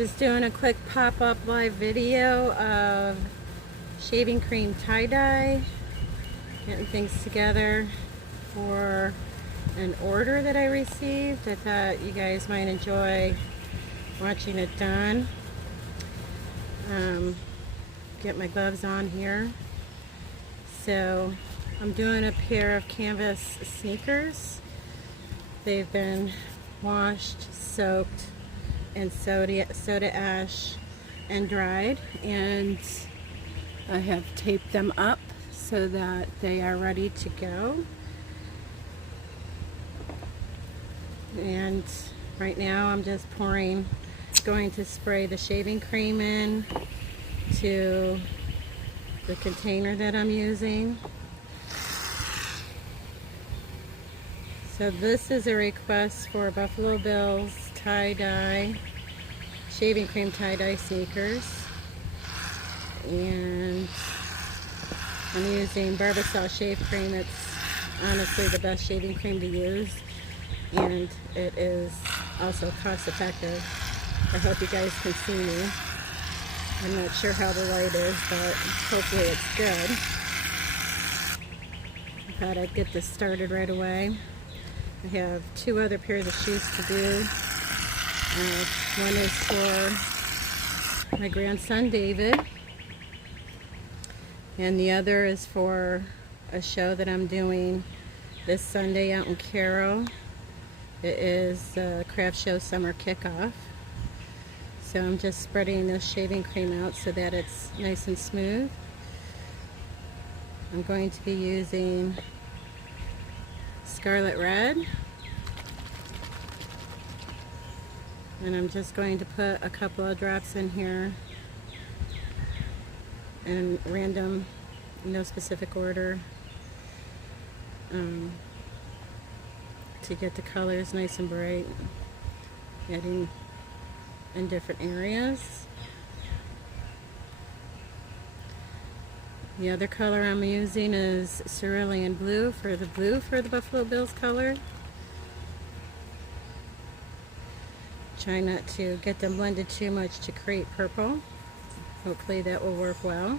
Just doing a quick pop-up live video of shaving cream tie-dye, getting things together for an order that I received. I thought you guys might enjoy watching it done. Get my gloves on here. So I'm doing a pair of canvas sneakers. They've been washed, soaked in soda ash and dried, and I have taped them up so that they are ready to go. And right now I'm just going to spray the shaving cream in to the container that I'm using. So this is a request for Buffalo Bills tie-dye, shaving cream tie-dye sneakers. And I'm using Barbasol shave cream. It's honestly the best shaving cream to use. And it is also cost effective. I hope you guys can see me. I'm not sure how the light is, but hopefully it's good. I thought I'd get this started right away. I have two other pairs of shoes to do. One is for my grandson David, and the other is for a show that I'm doing this Sunday out in Carroll. It is the Craft Show Summer Kickoff. So I'm just spreading this shaving cream out so that it's nice and smooth. I'm going to be using Scarlet Red. And I'm just going to put a couple of drops in here in random, no specific order, to get the colors nice and bright, adding in different areas. The other color I'm using is Cerulean Blue for the Buffalo Bills color. Try not to get them blended too much to create purple. Hopefully that will work well.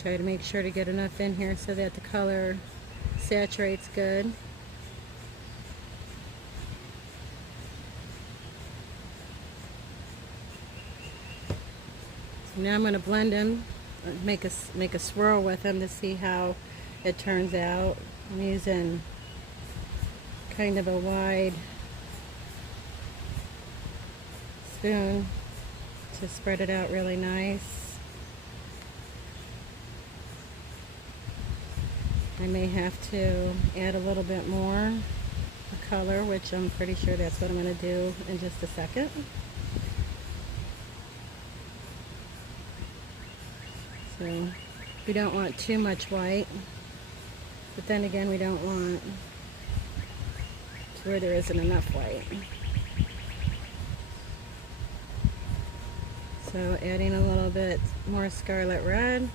Try to make sure to get enough in here so that the color saturates good. So now I'm going to blend them, make a swirl with them to see how it turns out. I'm using kind of a wide spoon to spread it out really nice. I may have to add a little bit more color, which I'm pretty sure that's what I'm going to do in just a second. So we don't want too much white, but then again we don't want to where there isn't enough white. So adding a little bit more Scarlet Red.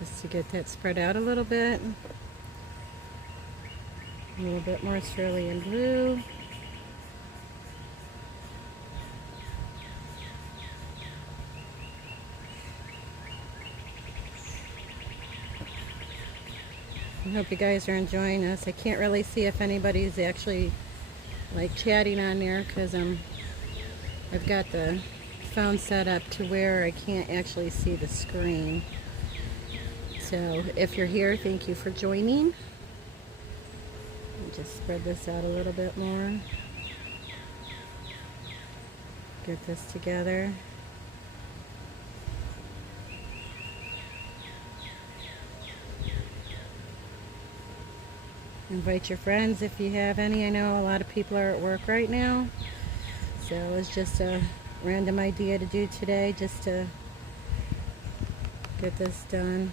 Just to get that spread out a little bit. A little bit more Cerulean Blue. I hope you guys are enjoying this. I can't really see if anybody's actually like chatting on there because I've got the phone set up to where I can't actually see the screen. So if you're here, thank you for joining. Just spread this out a little bit more. Get this together. Invite your friends if you have any. I know a lot of people are at work right now, so it's just a random idea to do today just to get this done.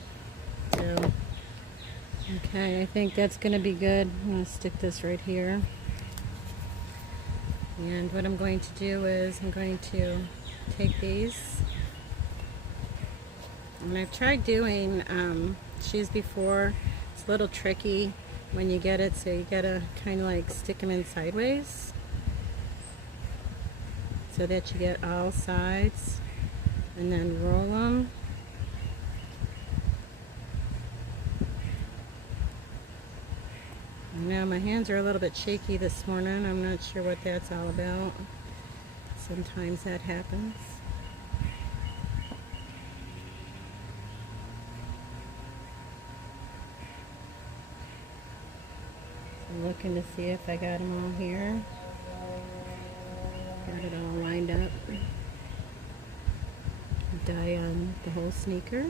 So, okay, I think that's going to be good. I'm going to stick this right here. And what I'm going to do is I'm going to take these And I've tried doing shoes before. It's a little tricky when you get it, so you gotta kind of like stick them in sideways so that you get all sides, and then roll them. Now my hands are a little bit shaky this morning. I'm not sure what that's all about. Sometimes that happens. I'm looking to see if I got them all here. Got it all lined up. Dye on the whole sneaker.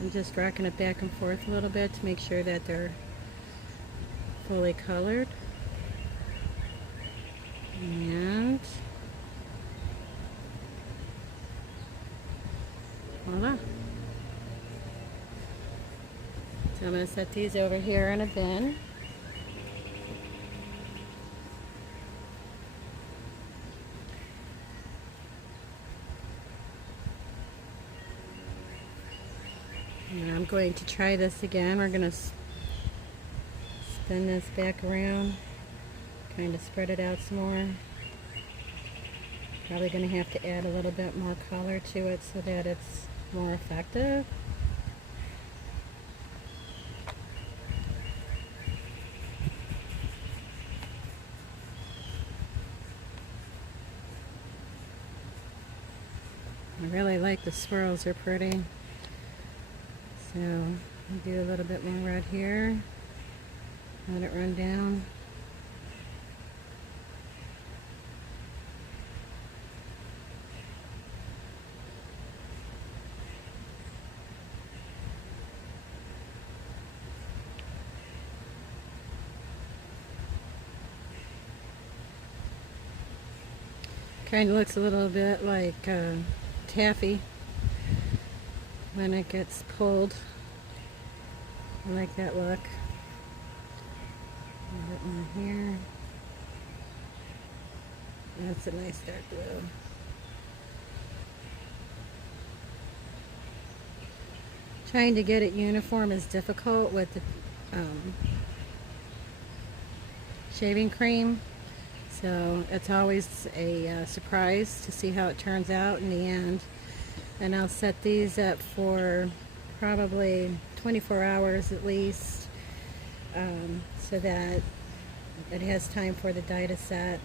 I'm just rocking it back and forth a little bit to make sure that they're fully colored. And voila. So I'm going to set these over here in a bin. And I'm going to try this again. We're going to spin this back around, kind of spread it out some more. Probably going to have to add a little bit more color to it so that it's more effective. I really like the swirls, they're pretty. So I'll do a little bit more right here. Let it run down. Kind of looks a little bit like taffy when it gets pulled. I like that look. A bit more here. That's a nice dark blue. Trying to get it uniform is difficult with the shaving cream. So it's always a surprise to see how it turns out in the end. And I'll set these up for probably 24 hours at least, so that it has time for the dye to set.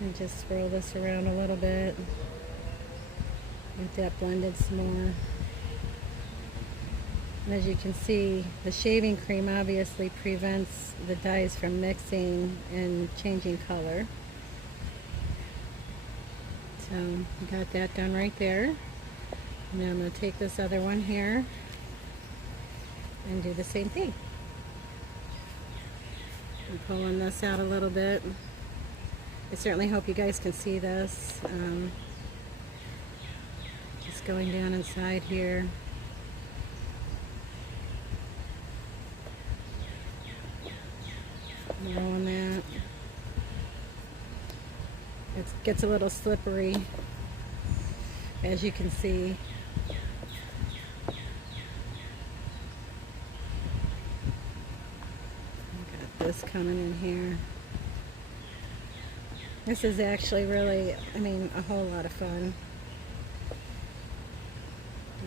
And just swirl this around a little bit. Get that blended some more. And as you can see, the shaving cream obviously prevents the dyes from mixing and changing color. So I got that done right there. Now I'm going to take this other one here and do the same thing. I'm pulling this out a little bit. I certainly hope you guys can see this. Just going down inside here. Rolling that. It gets a little slippery, as you can see. Got this coming in here. This is actually really, a whole lot of fun.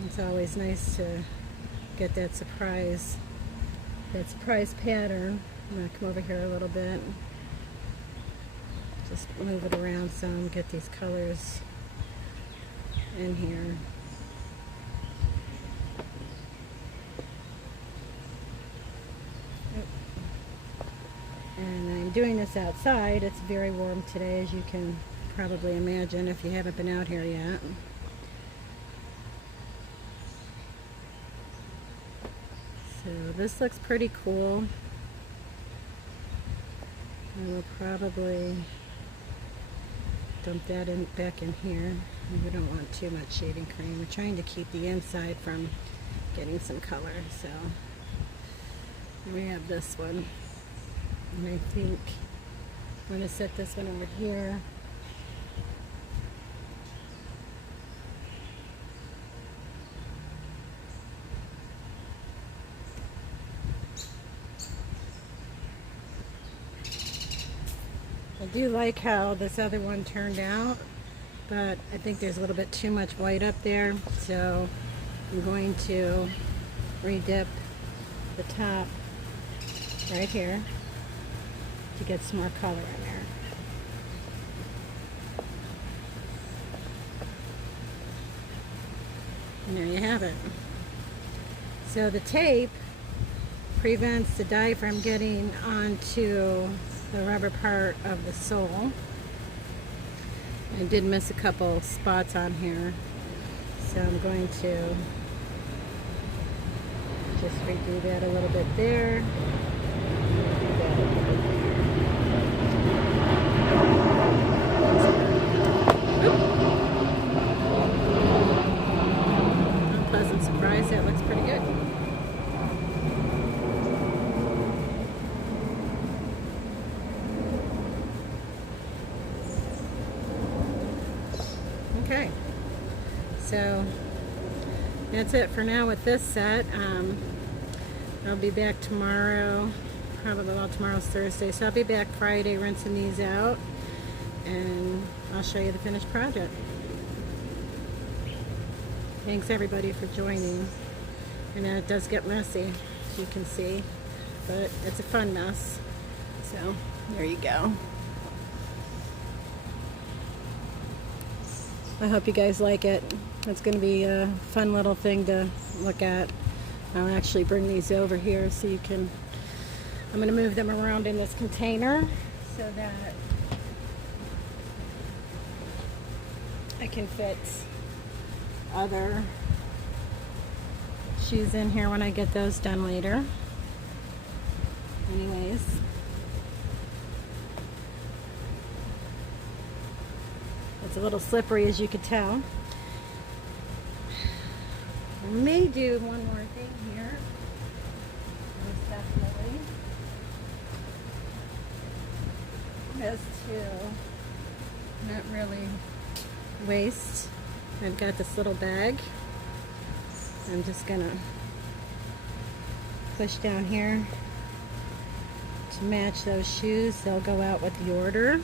It's always nice to get that surprise pattern. I'm going to come over here a little bit. Just move it around some, get these colors in here. And I'm doing this outside. It's very warm today, as you can probably imagine if you haven't been out here yet. So this looks pretty cool. I will probably dump that back in here. We don't want too much shaving cream. We're trying to keep the inside from getting some color. So we have this one. And I think I'm going to set this one over here. do like how this other one turned out, but I think there's a little bit too much white up there, so I'm going to redip the top right here to get some more color in there. And there you have it. So the tape prevents the dye from getting onto the rubber part of the sole. I did miss a couple spots on here, so I'm going to just redo that a little bit there. Unpleasant surprise, that looks pretty good. Okay, so that's it for now with this set. I'll be back tomorrow, probably, well, tomorrow's Thursday, so I'll be back Friday rinsing these out, and I'll show you the finished project. Thanks everybody for joining. And it does get messy, as you can see, but it's a fun mess. So there you go. I hope you guys like it. It's going to be a fun little thing to look at. I'll actually bring these over here so you can, I'm going to move them around in this container so that I can fit other shoes in here when I get those done later. Anyways. It's a little slippery, as you could tell. I may do one more thing here. Most definitely. As to not really waste. I've got this little bag. I'm just gonna push down here to match those shoes. They'll go out with the order.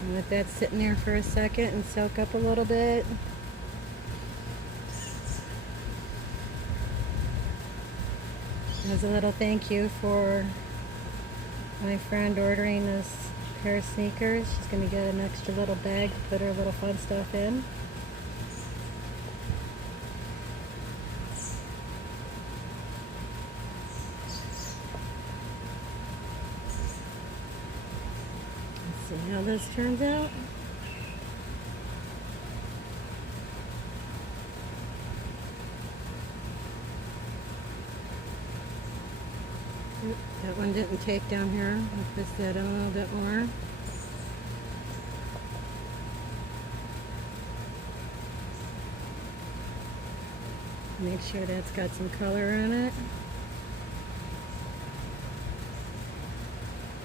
And let that sit in there for a second and soak up a little bit. As a little thank you for my friend ordering this pair of sneakers. She's going to get an extra little bag to put her little fun stuff in. Let's see how this turns out. Oop, that one didn't take down here. I'll twist that in a little bit more. Make sure that's got some color in it.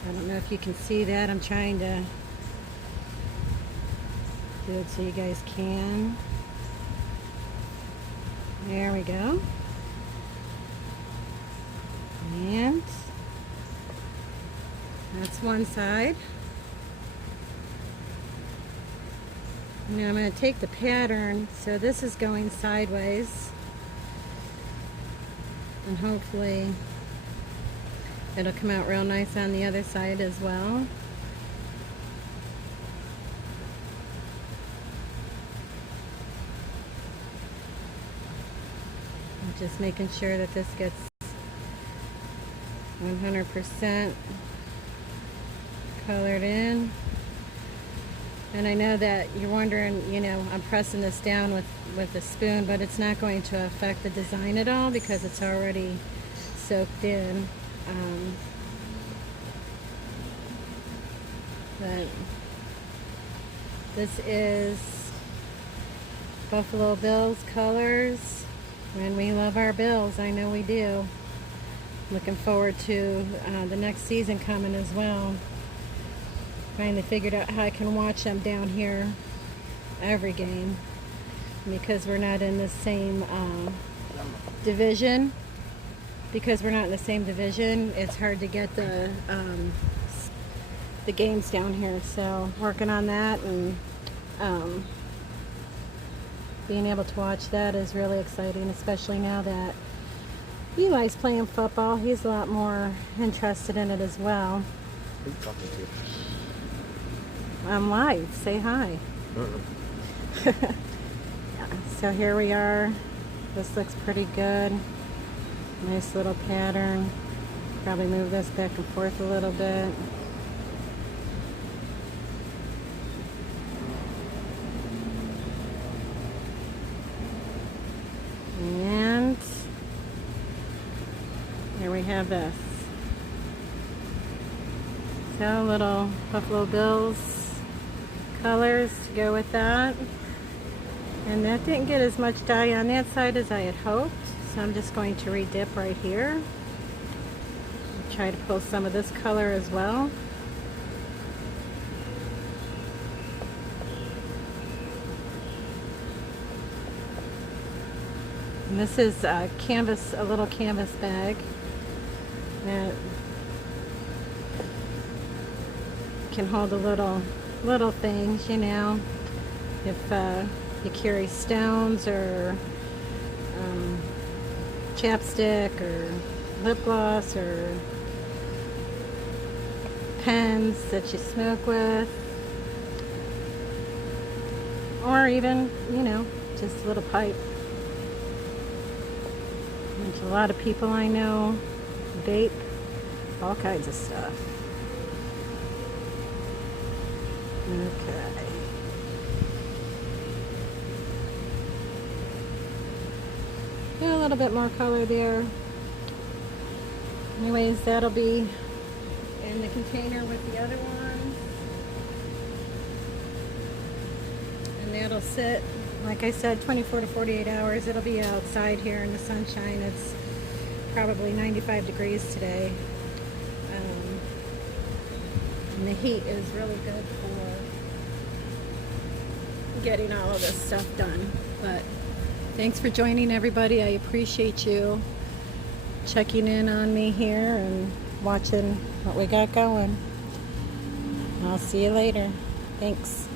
I don't know if you can see that. I'm trying to do it so you guys can. There we go. And that's one side. Now I'm going to take the pattern, so this is going sideways, and hopefully it'll come out real nice on the other side as well. I'm just making sure that this gets 100% colored in. And I know that you're wondering, you know, I'm pressing this down with a spoon, but it's not going to affect the design at all because it's already soaked in. But this is Buffalo Bills colors, and we love our Bills. I know we do. Looking forward to the next season coming as well. Finally figured out how I can watch them down here every game because we're not in the same division. because we're not in the same division, it's hard to get the games down here. So working on that, and being able to watch that is really exciting, especially now that Eli's playing football. He's a lot more interested in it as well. Who are you talking to? I'm live. Say hi. Yeah, so here we are. This looks pretty good. Nice little pattern. Probably move this back and forth a little bit. And here we have this. So little Buffalo Bills colors to go with that. And that didn't get as much dye on that side as I had hoped. So I'm just going to redip right here. Try to pull some of this color as well. And this is a little canvas bag that can hold a little things, you know, if you carry stones or chapstick or lip gloss or pens that you smoke with, or even, you know, just a little pipe. Which a lot of people I know vape, all kinds of stuff. Okay. Yeah, a little bit more color there. Anyways, that'll be in the container with the other ones. And that'll sit, like I said, 24 to 48 hours. It'll be outside here in the sunshine. It's probably 95 degrees today. And the heat is really good for getting all of this stuff done. But thanks for joining, everybody. I appreciate you checking in on me here and watching what we got going. I'll see you later. Thanks.